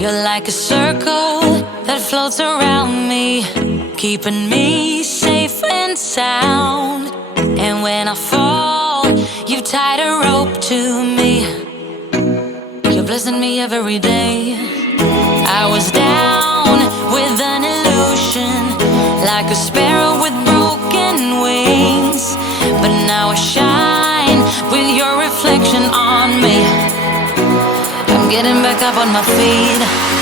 You're like a circle that floats around me, keeping me safe and sound. And when I fall, you tied a rope to me. You're blessing me every day. I was down with an illusion, like a sparrow with broken wings. But now I shine with your reflection on me. I'm getting back up on my feet.